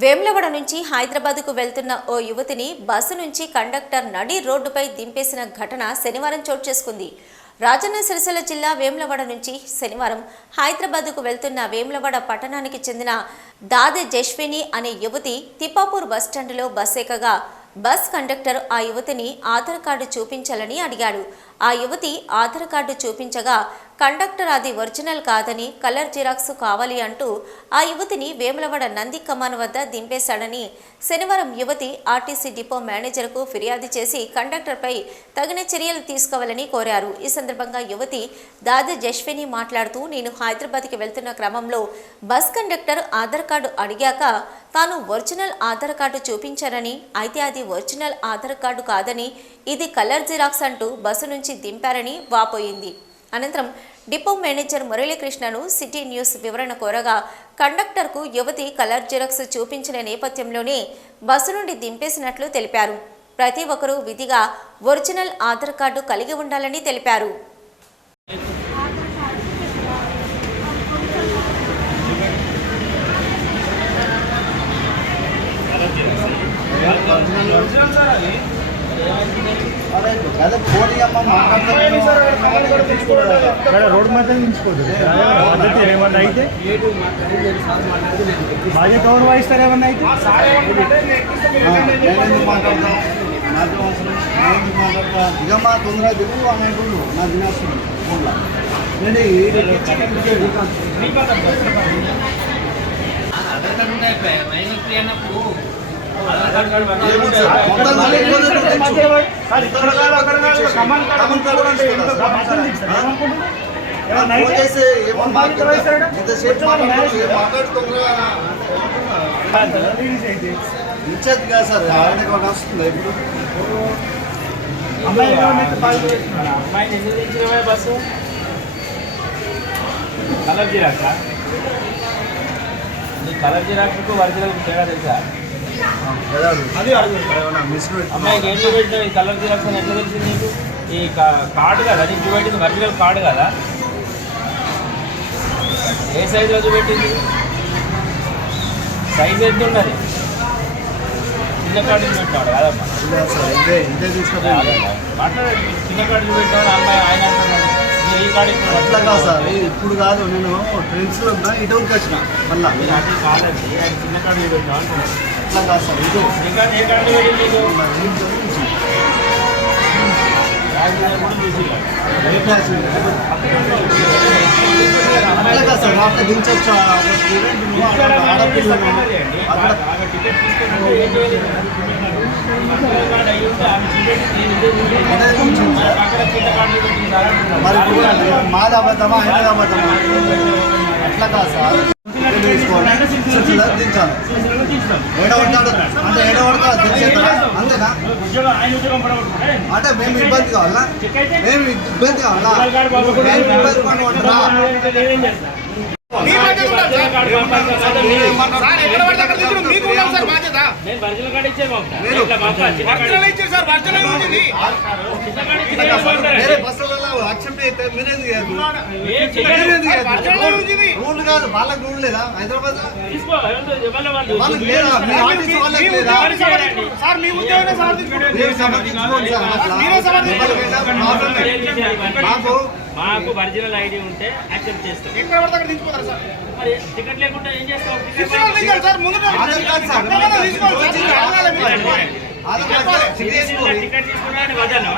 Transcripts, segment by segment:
వేములవాడ నుంచి హైదరాబాద్కు వెళ్తున్న ఓ యువతిని బస్సు నుంచి కండక్టర్ నడి రోడ్డుపై దింపేసిన ఘటన శనివారం చోటు చేసుకుంది. రాజన్న సిరిసిల్ల జిల్లా వేములవాడ నుంచి శనివారం హైదరాబాద్కు వెళ్తున్న వేములవాడ పట్టణానికి చెందిన దాదే జశ్విని అనే యువతి తిప్పాపూర్ బస్టాండ్లో బస్ ఎక్కగా బస్ కండక్టర్ ఆ యువతిని ఆధార్ కార్డు చూపించాలని అడిగాడు. ఆ యువతి ఆధార్ కార్డు చూపించగా కండక్టర్ అది ఒరిజినల్ కాదని కలర్ జిరాక్స్ కావాలి అంటూ ఆ యువతిని వేములవాడ నంది కమాన్ వద్ద దింపేశాడని శనివారం యువతి ఆర్టీసీ డిపో మేనేజర్కు ఫిర్యాదు చేసి కండక్టర్పై తగిన చర్యలు తీసుకోవాలని కోరారు. ఈ సందర్భంగా యువతి దాదా జశ్విని మాట్లాడుతూ, నేను హైదరాబాద్కి వెళ్తున్న క్రమంలో బస్ కండక్టర్ ఆధార్ కార్డు అడిగాక తాను ఒరిజినల్ ఆధార్ కార్డు చూపించానని, అయితే అది ఒరిజినల్ ఆధార్ కార్డు కాదని ఇది కలర్ జిరాక్స్ అంటూ బస్సు నుంచి దింపారని వాపోయింది. అనంతరం డిపో మేనేజర్ మురళీకృష్ణను సిటీ న్యూస్ వివరణ కోరగా కండక్టర్కు యువతి కలర్ జిరాక్స్ చూపించిన నేపథ్యంలోనే బస్సు నుండి దింపేసినట్లు తెలిపారు. ప్రతి ఒక్కరూ విధిగా ఒరిజినల్ ఆధార్ కార్డు కలిగి ఉండాలని తెలిపారు. రోడ్ మధ్య తీసుకోదు ఏమన్నా అయితే బాగా కవర్ వాయిస్తారు. ఏమన్నా అయితే దిగమ్మా తొందరగా దిగు అని అంటుండు. నా దినేస్తుంది ఫోన్లో ఇచ్చేది కాదు సార్. ఆయన వస్తుంది ఇప్పుడు బస్సు కలర్ జిరాక్స్ కలర్ జిరాక్స్కు ఒరిజినల్ తేడా తెలుసా? అమ్మాయికి ఏం చూపెట్టినావు? ఈ కలర్ జిరాక్స్ అని ఎట్లా తెలిసింది నీకు? ఈ కార్డు కదా నీకు చూపెట్టింది, ఒరిజినల్ కార్డు కదా? ఏ సైజులో చూపెట్టింది? సైజ్ ఎంత ఉన్నది? చిన్న కార్డు చూపెట్టినాడు కదమ్మా? మాట్లాడండి. చిన్న కార్డు చూపెట్టినాడు అమ్మాయి, ఆయన అంటున్నాడు ఈ కార్డు అట్లా కాదు సార్. ఇప్పుడు కాదు, నేను ట్రెండ్స్లో ఉన్నా ఇటువరికి వచ్చిన మళ్ళీ అది కాదండి. ఆయన చిన్న కార్డు చూపెట్టినావు అంటున్నాడు. అట్లా కాదు సార్. ఇటు ఏ కార్డు చూపెట్టింది నీకు? అట్లా కాదు సార్. అట్లా దించొచ్చు. ఆడపిల్లలు అక్కడ మరి మాది అబద్ధమా ఆయన అబద్ధమా? అట్లా కాదు సార్. దించాలి. ఏడవడ్డాడు అంటే ఏడవడతా దించేద్దా? అంతేనా? అంటే మేము ఇబ్బంది కావాలా? మేము ఇబ్బంది కావాలా? మేము ఇబ్బంది పడమంటారా? రూల్ కాదు, వాళ్ళకి రూల్ లేదా? హైదరాబాద్ వాళ్ళకి లేదా? మాకు ఒరిజినల్ ఐడి ఉంటే యాక్సెప్ట్ చేస్తాం. మరి టికెట్ లేకుండా ఏం చేస్తాం? టికెట్ తీసుకున్నాడు వదను.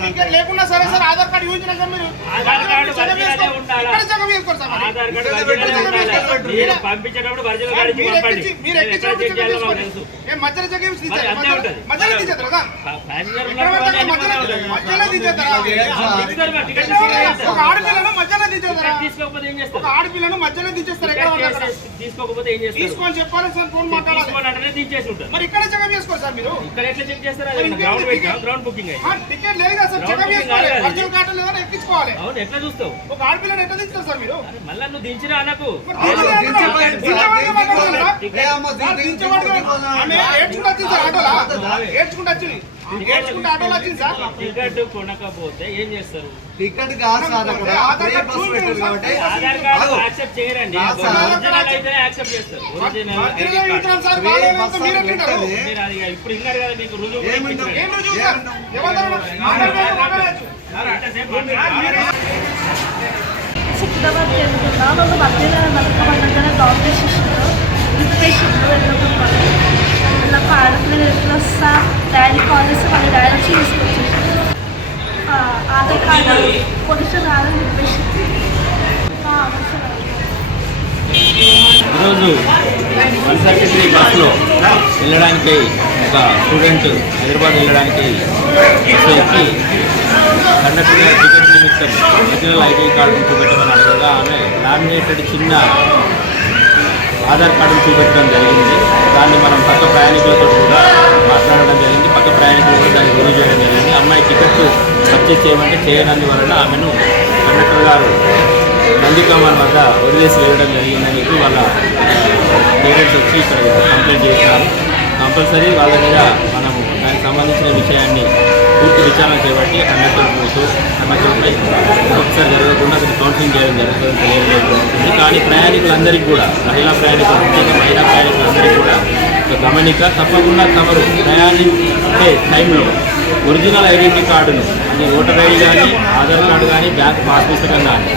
టికెట్ లేకుండా సరే సార్, ఆధార్ కార్డు యూజ్ పంపించేటప్పుడు ఒరిజినల్ కార్డు పంపండి. మధ్యలో ఆడపిల్లను మధ్యలో దించేస్తారు. తీసుకోకపోతే ఏం చేస్తారు? తీసుకొని చెప్పాలి సార్. ఫోన్ మాట్లాడాలి. దించేసి ఉంటారు. మరి ఇక్కడ చెకప్ చేసుకోరు సార్ మీరు? ఇక్కడ ఎట్లా చెక్ చేస్తారు? గ్రౌండ్ బుకింగ్ టికెట్ లేదు కదా సార్. చెకప్ చేసుకోవాలి. ఒరిజినల్ కార్డు లేదని ఎక్కించుకోవాలి. అవును, ఎట్లా చూస్తావు? ఒక ఆడపిల్లని ఎట్లా దించుతారు సార్ మీరు? మళ్ళీ నువ్వు దించినా అనకు. ఏడ్చుకుంటూ వచ్చింది ఏడ్చుకుంటే ఆటోలు వచ్చింది సార్. టికెట్ కొనకపోతే ఏం చేస్తారు? టికెట్ కాదు సార్, అక్కడ ఆధార్ ఫ్రీ కార్డ్ బస్సు చూడండి పెట్టారు సార్. కాబట్టి ఆధార్ కార్డు ఆగు. యాక్సెప్ట్ చేయరండి. కాదు సార్. ఒరిజినల్ అయితే యాక్సెప్ట్ చేస్తారు. ఒరిజినల్ మధ్యలో ఇతరం సార్ ఫ్రీ బాగాలేదు బస్సు మీరు అని ఎట్లుంటారు? పెట్టాలి. మీరు అది ఇప్పుడు ఇన్నారు కదా, మీకు రుజువు కూడా ఏమిటి? ఇప్పించలేదు. ఏం రుజువు సార్? ఏమంటారు? ఆధార్ కార్డు మాట్లాడచ్చు. సార్, అంటే సేపు మాట్లాడారు. సికింద్రాబాద్ వెళ్తున్నాను. ఒక మధ్యలో బతుకమ్మ దగ్గర డ్రాప్ చేసేసారు. రిప్రేషన్లో వెళ్ళకుండా ఇలా ఆడపిల్లలు ఎట్లా వస్తా డాడీ కాల్ చేస్తే వాళ్ళ డాడీ వచ్చి తీసుకొచ్చేసారు. ఆధార్ కార్డు పొల్యూషన్ కాదని చెప్పేసి ఈరోజు 133 బస్సులో వెళ్ళడానికి ఒక స్టూడెంట్ హైదరాబాద్ వెళ్ళడానికి బస్సు ఎక్కి కండక్టర్ గారి టికెట్ నిమిత్తం ఒరిజినల్ ఐడి కార్డు చూపెట్టమని అడగగా ఆమె లామినేటెడ్ చిన్న ఆధార్ కార్డును చూపెట్టడం జరిగింది. దాన్ని మనం పక్క ప్రయాణికులతో కూడా మాట్లాడడం జరిగింది. పక్క ప్రయాణికులు కూడా దాన్ని రుజువు చేయడం జరిగింది. అమ్మాయి టికెట్ పర్చేజ్ చేయమంటే చేయనందువలన ఆమెను కండక్టర్ గారు నందికామన్ వద్ద వదిలేసి వెళ్ళడం జరిగిందని చెప్పి వాళ్ళ పేరెంట్స్ వచ్చి ఇక్కడ కంప్లైంట్ చేశారు. కంపల్సరీ వాళ్ళ మీద మనము దానికి సంబంధించిన విషయాన్ని పూర్తి విచారణ చేపట్టి కండక్టర్పై ఒకసారి జరగకుండా అతను కౌన్సిలింగ్ చేయడం జరుగుతుందని తెలియజేస్తుంది. కానీ ప్రయాణికులందరికీ కూడా మహిళా ప్రయాణికులు ముఖ్యంగా మహిళా ప్రయాణికులందరికీ కూడా గమనిక తప్పకుండా తమరు ప్రయాణించే టైంలో ఒరిజినల్ ఐడెంటిటీ కార్డును అది ఓటర్ ఐడి కానీ ఆధార్ కార్డు కానీ బ్యాంక్ పాస్ పుస్తకం కానీ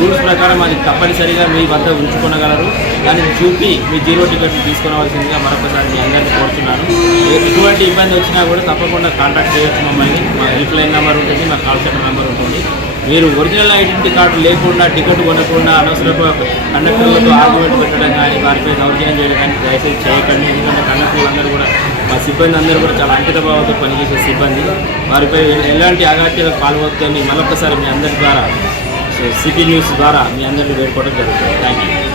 రూల్స్ ప్రకారం అది తప్పనిసరిగా మీ వద్ద ఉంచుకోగలరు. దానిని చూపి మీ జీరో టికెట్ తీసుకురావాల్సిందిగా మరొకసారి మీ అందరినీ కోరుతున్నాను. ఎటువంటి ఇబ్బంది వచ్చినా కూడా తప్పకుండా కాంటాక్ట్ చేయొచ్చు మమ్మల్ని. మా హెల్ప్ లైన్ నెంబర్ ఉంటుంది, మా కాల్ సెంటర్ నెంబర్ ఉంటుంది. మీరు ఒరిజినల్ ఐడెంటిటీ కార్డు లేకుండా టికెట్ కొనకుండా అనవసరపు కండక్టర్లతో ఆర్గ్యుమెంట్ పెట్టడం కానీ వారిపై దౌర్జన్యం చేయడం కానీ దయచేసి చేయకండి. ఎందుకంటే కండక్టర్లందరూ కూడా మా సిబ్బంది అందరూ కూడా చాలా అంకిత భావంతో పనిచేసే సిబ్బంది. వారిపై ఎలాంటి అగాత్యాలకు పాల్గొద్దని మరొకసారి మీ అందరి ద్వారా సిటీ న్యూస్ ద్వారా మీ అందరినీ వేడుకోవడం జరుగుతుంది. Thank you.